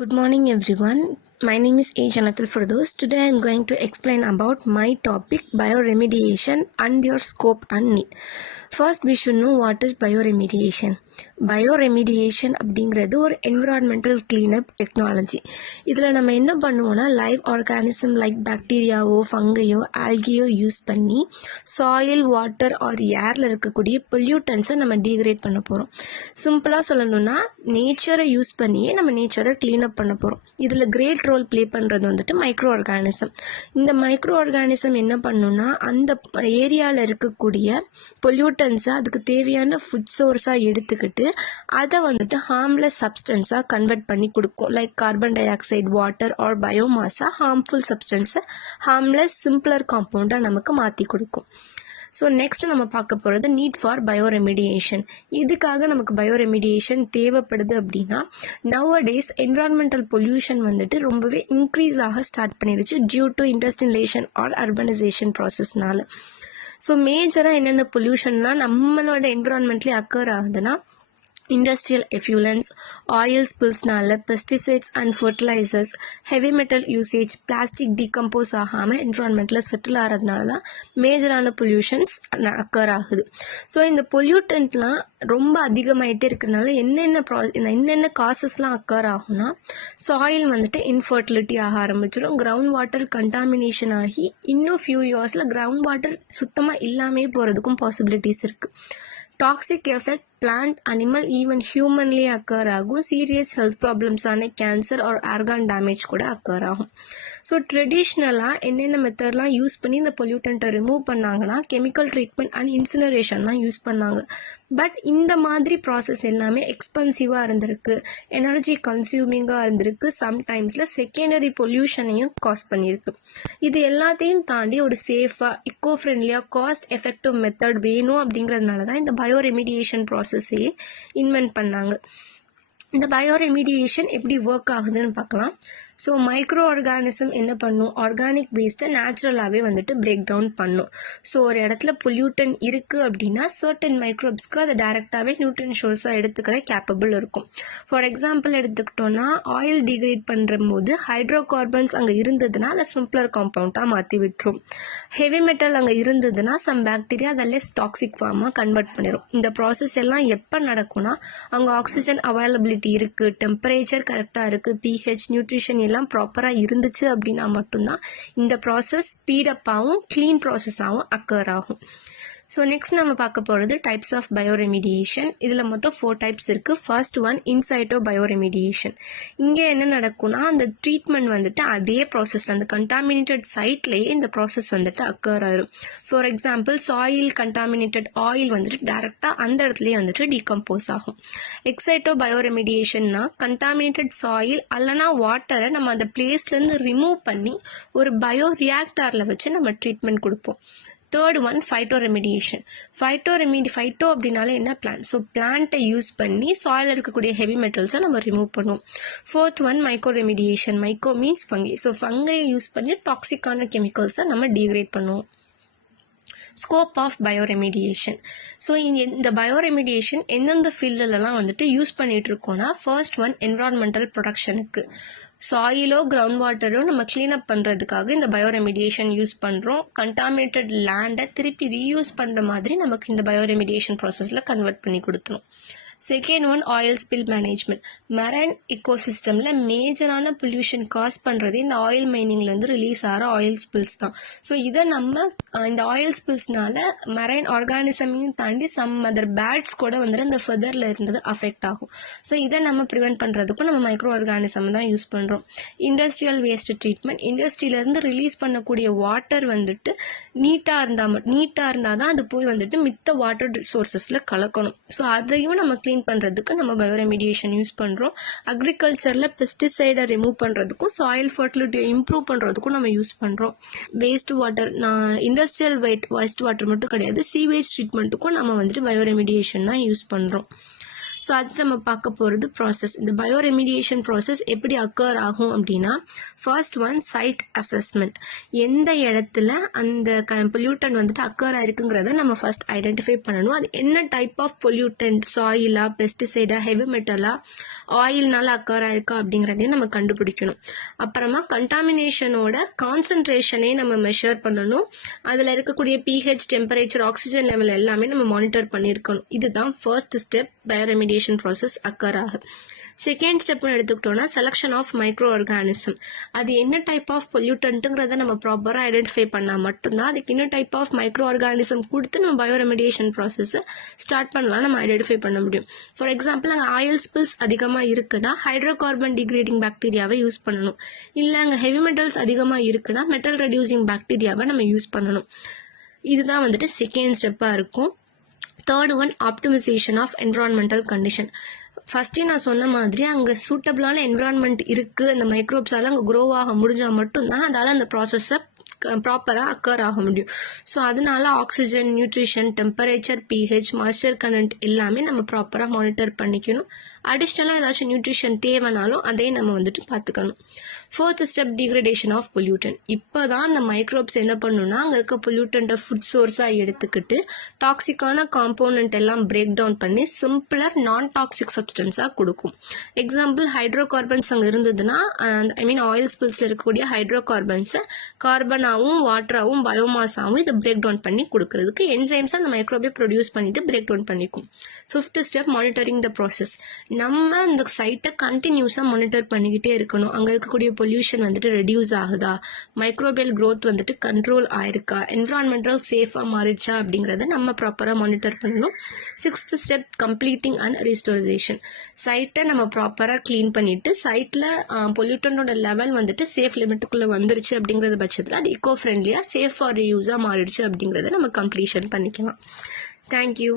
Good morning everyone. My name is A. Janathal Firdaus. Today I am going to explain about my topic bioremediation and your scope and need. First we should know what is bioremediation. Bioremediation அப்படிங்கிறது ஒரு environmental cleanup technology. இதில் நம்ம என்ன பண்ணுவோம்னா live organism like பாக்டீரியாவோ ஃபங்கையோ ஆல்கியோ use பண்ணி soil water R ஏரில் இருக்கக்கூடிய பொல்யூட்டன்ஸை நம்ம டீக்ரேட் பண்ண போகிறோம். சிம்பிளாக சொல்லணும்னா நேச்சரை யூஸ் பண்ணியே நம்ம நேச்சரை கிளீனப் பண்ண போகிறோம். இதில் கிரேட் ரோல் ப்ளே பண்ணுறது வந்துட்டு மைக்ரோ ஆர்கானிசம். இந்த மைக்ரோ ஆர்கானிசம் என்ன பண்ணுன்னா அந்த ஏரியாவில் இருக்கக்கூடிய பொல்யூட்டன்ஸை அதுக்கு தேவையான ஃபுட் சோர்ஸாக எடுத்துக்கிட்டு அதை வந்துட்டு ஹார்ம்லெஸ் சப்ஸ்டன்ஸாக கன்வெர்ட் பண்ணி கொடுக்கும். Like carbon dioxide water or பயோமாஸாக ஹார்ம்ஃபுல் சப்ஸ்டன்ஸை ஹார்ம்லெஸ் சிம்பிளர் காம்பவுண்டாக நமக்கு மாற்றி கொடுக்கும். ஸோ நெக்ஸ்ட் நம்ம பார்க்க போகிறது நீட் ஃபார் பயோரெமிடியேஷன். இதுக்காக நமக்கு பயோரெமிடியேஷன் தேவைப்படுது அப்படின்னா நவடேஸ் என்விரான்மெண்டல் பொல்யூஷன் வந்துட்டு ரொம்பவே இன்க்ரீஸ் ஆக ஸ்டார்ட் பண்ணிடுச்சு due to industrialisation or urbanisation ப்ராசஸ்னால. ஸோ மேஜராக என்னென்ன பொல்யூஷன்லாம் நம்மளோட என்விரான்மெண்ட்லேயே அக்கர் ஆகுதுன்னா இண்டஸ்ட்ரியல் எஃப்யூலன்ஸ், ஆயில் ஸ்பில்ஸ்னால, pesticides and fertilisers, heavy metal usage, plastic decompose ஆகாமல் என்விரான்மெண்ட்டில் செட்டில் ஆகிறதுனால தான் மேஜரான பொல்யூஷன்ஸ் அக்கர் ஆகுது. ஸோ இந்த பொல்யூட்டன்ட்லாம் ரொம்ப அதிகமாகிட்டே இருக்கிறதுனால என்னென்ன காசஸ்லாம் அக்கர் ஆகும்னா சாயில் வந்துட்டு இன்ஃபர்டிலிட்டி ஆக ஆரம்பிச்சிடும், கிரவுண்ட் வாட்டர் கண்டாமினேஷன் ஆகி இன்னும் ஃபியூ இயர்ஸில் கிரவுண்ட் வாட்டர் சுத்தமாக இல்லாமே போகிறதுக்கும் பாசிபிலிட்டிஸ் இருக்குது. Toxic effect plant, animal, even ஹியூமன்லேயே அக்கர் ஆகும். சீரியஸ் ஹெல்த் ப்ராப்ளம்ஸான கேன்சர் ஆர் ஆர்கான் டேமேஜ் கூட அக்கர் ஆகும். ஸோ ட்ரெடிஷ்னலாக என்னென்ன மெத்தட்லாம் யூஸ் பண்ணி இந்த பொல்யூட்டன்ட்டை ரிமூவ் பண்ணாங்கன்னா கெமிக்கல் ட்ரீட்மெண்ட் அண்ட் இன்சினரேஷன் தான் யூஸ் பண்ணாங்க. பட் இந்த மாதிரி ப்ராசஸ் எல்லாமே எக்ஸ்பென்சிவாக இருந்திருக்கு, எனர்ஜி கன்சியூமிங்காக இருந்திருக்கு, சம்டைம்ஸில் செகண்டரி பொல்யூஷனையும் காஸ் பண்ணியிருக்கு. இது எல்லாத்தையும் தாண்டி ஒரு சேஃபாக இக்கோ ஃப்ரெண்ட்லியாக காஸ்ட் எஃபெக்டிவ் மெத்தட் வேணும் அப்படிங்கிறதுனால தான் இந்த பயோரெமிடியேஷன் ப்ராசஸையே இன்வென்ட் பண்ணாங்க. இந்த பயோரெமிடியேஷன் எப்படி ஒர்க் ஆகுதுன்னு பார்க்கலாம். ஸோ மைக்ரோ ஆர்கானிசம் என்ன பண்ணும், ஆர்கானிக் வேஸ்ட்டை நேச்சுரலாகவே வந்துட்டு பிரேக் டவுன் பண்ணும். ஸோ ஒரு இடத்துல பொல்யூட்டன் இருக்குது அப்படின்னா சர்டன் மைக்ரோப்ஸ்க்கு அதை டைரெக்டாகவே நியூட்ரன் சோர்ஸாக எடுத்துக்கிற கேப்பபிள் இருக்கும். ஃபார் எக்ஸாம்பிள் எடுத்துக்கிட்டோன்னா ஆயில் டிகிரேட் பண்ணுற போது ஹைட்ரோ கார்பன்ஸ் அங்கே இருந்ததுன்னா அதை சிம்பிளர் காம்பவுண்டாக மாற்றி விட்டுரும். ஹெவி மெட்டல் அங்கே இருந்ததுன்னா சம் பாக்டீரியா அதை லெஸ் டாக்ஸிக் ஃபார்மாக கன்வெர்ட் பண்ணிடும். இந்த ப்ராசஸ் எல்லாம் எப்போ நடக்கும்னா அங்கே ஆக்சிஜன் அவைலபிலிட்டி இருக்குது, டெம்பரேச்சர் கரெக்டாக இருக்குது, பிஹெச், நியூட்ரிஷன் எல்லாம் ப்ராப்பராக இருந்துச்சு அப்படின்னா மட்டும்தான் இந்த ப்ராசஸ் ஸ்பீடப் ஆகும், க்ளீன் ப்ராசஸாகவும் அக்கர் ஆகும். ஸோ நெக்ஸ்ட் நம்ம பார்க்க போகிறது டைப்ஸ் ஆஃப் பயோரெமிடியேஷன். இதில் மொத்தம் 4 டைப்ஸ் இருக்குது. First one in situ bioremediation. இங்கே என்ன நடக்கும்னா அந்த ட்ரீட்மெண்ட் வந்துட்டு அதே ப்ராசஸில் அந்த கண்டாமினேட்டட் சைட்லேயே இந்த ப்ராசஸ் வந்துட்டு அக்கர் ஆயிரும். For example soil contaminated oil வந்துட்டு டேரெக்டாக அந்த இடத்துலையே வந்துட்டு டீகம்போஸ் ஆகும். எக்ஸைட்டோ பயோரெமிடியேஷன்னா கண்டாமினேட்டட் சாயில் அல்லனா வாட்டரை நம்ம அந்த பிளேஸ்லேருந்து ரிமூவ் பண்ணி ஒரு பயோ ரியாக்டரில் வச்சு நம்ம ட்ரீட்மெண்ட் கொடுப்போம். Third one phytoremediation. Phyto அப்படின்னாலே என்ன, பிளான்ட். ஸோ பிளான்ட்டை யூஸ் பண்ணி சாயில் இருக்கக்கூடிய ஹெவி மெட்டல்ஸை நம்ம ரிமூவ் பண்ணுவோம். Fourth one mycoremediation. Myco means fungi. So ஃபங்கையை யூஸ் பண்ணி டாக்ஸிக்கான கெமிக்கல்ஸை நம்ம டீக்ரேட் பண்ணுவோம். Scope of பயோரெமிடியேஷன். ஸோ இந்த பயோரெமிடியேஷன் எந்தெந்த ஃபீல்டுலலாம் வந்துட்டு யூஸ் பண்ணிகிட்டு இருக்கோன்னா ஃபர்ஸ்ட் ஒன் என்விரான்மெண்டல் ப்ரொடக்ஷனுக்கு. சாயிலோ கிரவுண்ட் வாட்டரோ நம்ம கிளீனப் பண்ணுறதுக்காக இந்த பயோரெமிடியேஷன் யூஸ் பண்ணுறோம். கண்டாமினேட்டட் லேண்டை திருப்பி ரீயூஸ் பண்ணுற மாதிரி நமக்கு இந்த பயோரெமிடியேஷன் ப்ராசஸில் கன்வெர்ட் பண்ணி கொடுத்துரும். Second one oil spill management. Marine இக்கோசிஸ்டமில் மேஜரான பொல்யூஷன் காஸ் பண்ணுறது இந்த ஆயில் மைனிங்லேருந்து ரிலீஸ் ஆகிற ஆயில் ஸ்பில்ஸ் தான். ஸோ இதை நம்ம இந்த ஆயில் ஸ்பில்ஸ்னால மெரைன் ஆர்கானிசமையும் தாண்டி சம் அதர் பேட்ஸ் கூட வந்துட்டு இந்த ஃபெதரில் இருந்தது அஃபெக்ட் ஆகும். ஸோ இதை நம்ம ப்ரிவெண்ட் பண்ணுறதுக்கும் நம்ம மைக்ரோ ஆர்கானிசம் தான் யூஸ் பண்ணுறோம். Industrial waste treatment. இண்டஸ்ட்ரியிலேருந்து ரிலீஸ் பண்ணக்கூடிய வாட்டர் வந்துட்டு நீட்டாக இருந்தால் தான் அது போய் வந்துட்டு மித்த வாட்டர் சோர்ஸஸில் கலக்கணும். ஸோ அதையும் நம்ம க்ளீன் பண்ணுறதுக்கு நம்ம பயோரெமிடியேஷன் யூஸ் பண்ணுறோம். அக்ரிகல்ச்சரில் பெஸ்டிசைடை ரிமூவ் பண்ணுறதுக்கும் சாயில் ஃபர்டிலிட்டியை இம்ப்ரூவ் பண்ணுறதுக்கும் நம்ம யூஸ் பண்ணுறோம். Waste water, industrial waste water மட்டும் கிடையாது, சீவேஜ் ட்ரீட்மெண்ட்டுக்கும் நம்ம வந்துட்டு பயோரெமிடியேஷன் தான் யூஸ் பண்ணுறோம். ஸோ அது நம்ம பார்க்க போகிறது ப்ராசஸ். இந்த பயோரெமிடியேஷன் ப்ராசஸ் எப்படி அக்கர் ஆகும் அப்படின்னா, ஃபர்ஸ்ட் ஒன் சைட் அசஸ்மெண்ட். எந்த இடத்துல அந்த பொல்யூட்டன் வந்துட்டு அக்கர் ஆயிருக்குங்கிறத நம்ம ஃபர்ஸ்ட் ஐடென்டிஃபை பண்ணணும். அது என்ன டைப் ஆஃப் பொல்யூட்டன், சாயிலா, பெஸ்டிசைடா, ஹெவி மெட்டலா, ஆயில்னால அக்கர் ஆயிருக்கா அப்படிங்கிறதையும் நம்ம கண்டுபிடிக்கணும். அப்புறமா கண்டாமினேஷனோட கான்சன்ட்ரேஷனே நம்ம மெஷர் பண்ணணும். அதில் இருக்கக்கூடிய pH, டெம்பரேச்சர், ஆக்சிஜன் லெவல் எல்லாமே நம்ம மானிட்டர் பண்ணியிருக்கணும். இதுதான் ஃபர்ஸ்ட் ஸ்டெப் பயோரெமிடியேஷன் ப்ராசஸ் அக்கர் ஆகும். செகண்ட் ஸ்டெப்னு எடுத்துக்கிட்டோம்னா செலக்ஷன் ஆஃப் மைக்ரோ ஆர்கானிசம். அது என்ன டைப் ஆஃப் பொல்யூட்டன்ட்டுங்கிறத நம்ம ப்ராப்பராக ஐடென்டிஃபை பண்ணால் மட்டும்தான் அதுக்கு என்ன டைப் ஆஃப் மைக்ரோ ஆர்கானிசம் கொடுத்து நம்ம பயோரெமிடியேஷன் ப்ராசஸை ஸ்டார்ட் பண்ணலாம், நம்ம ஐடென்டிஃபை பண்ண முடியும். ஃபார் எக்ஸாம்பிள், அங்கே ஆயில் ஸ்பில்ஸ் அதிகமாக இருக்குன்னா ஹைட்ரோகார்பன் டிகிரேடிங் பாக்டீரியாவை யூஸ் பண்ணணும். இல்லை அங்கே ஹெவி மெட்டல்ஸ் அதிகமாக இருக்குன்னா மெட்டல் ரெடியூசிங் பாக்டீரியாவை நம்ம யூஸ் பண்ணணும். இதுதான் வந்துட்டு செகண்ட் ஸ்டெப்பாக இருக்கும். Third one optimisation of environmental condition. ஃபர்ஸ்டே நான் சொன்ன மாதிரி அங்கே சூட்டபிளான என்விரான்மெண்ட் இருக்குது, அந்த மைக்ரோப்ஸால் அங்கே க்ரோ ஆக முடிஞ்சால் மட்டும்தான் அதால் அந்த ப்ராசஸை ப்ராப்பராக அக்கர் ஆக முடியும். ஸோ அதனால oxygen, nutrition, temperature, pH, moisture content எல்லாமே நம்ம ப்ராப்பராக மானிட்டர் பண்ணிக்கணும். அடிஷ்னலாக ஏதாச்சும் நியூட்ரிஷன் தேவைனாலும் அதையும் நம்ம வந்துட்டு பார்த்துக்கணும். Fourth step degradation of pollutant. இப்போ தான் அந்த மைக்ரோப்ஸ் என்ன பண்ணணும்னா அங்கே இருக்க பொல்யூட்டண்ட்டை ஃபுட் சோர்ஸாக எடுத்துக்கிட்டு டாக்ஸிக்கான காம்போனன்ட் எல்லாம் பிரேக் டவுன் பண்ணி சிம்பிளர் நான் டாக்ஸிக் சப்ஸ்டன்ஸாக கொடுக்கும். எக்ஸாம்பிள், ஹைட்ரோகார்பன்ஸ் அங்கே இருந்ததுன்னா ஆயில் ஸ்பில்ஸில் இருக்கக்கூடிய ஹைட்ரோகார்பன்ஸை கார்பனாகவும் வாட்டராகவும் பயோமாஸாகவும் இதை பிரேக் டவுன் பண்ணி கொடுக்கறதுக்கு என்சைம்ஸ் அந்த மைக்ரோபை ப்ரொடியூஸ் பண்ணிட்டு பிரேக் டவுன் பண்ணிக்கும். Fifth step monitoring the process. நம்ம அந்த சைட்டை கண்டினியூஸாக மானிட்டர் பண்ணிக்கிட்டே இருக்கணும். அங்கே இருக்கக்கூடிய பொல்யூஷன் வந்துட்டு ரெடியூஸ் ஆகுதா, மைக்ரோபியல் க்ரோத் வந்துட்டு கண்ட்ரோல் ஆயிருக்கா, என்விரான்மெண்டல் சேஃபாக மாறிடுச்சா அப்படிங்கிறத நம்ம ப்ராப்பராக மானிட்டர் பண்ணணும். Sixth step completing and restoration. சைட்டை நம்ம ப்ராப்பராக க்ளீன் பண்ணிட்டு சைட்டில் பொல்யூட்டனோட லெவல் வந்துட்டு சேஃப் லிமிட்டுக்குள்ளே வந்துருச்சு அப்படிங்கிறது பட்சத்தில் அது இக்கோ ஃப்ரெண்ட்லியாக சேஃப் ஃபார் யூஸாக மாறிடுச்சு அப்படிங்கிறத நம்ம கம்ப்ளீஷன் பண்ணிக்கலாம். தேங்க்யூ.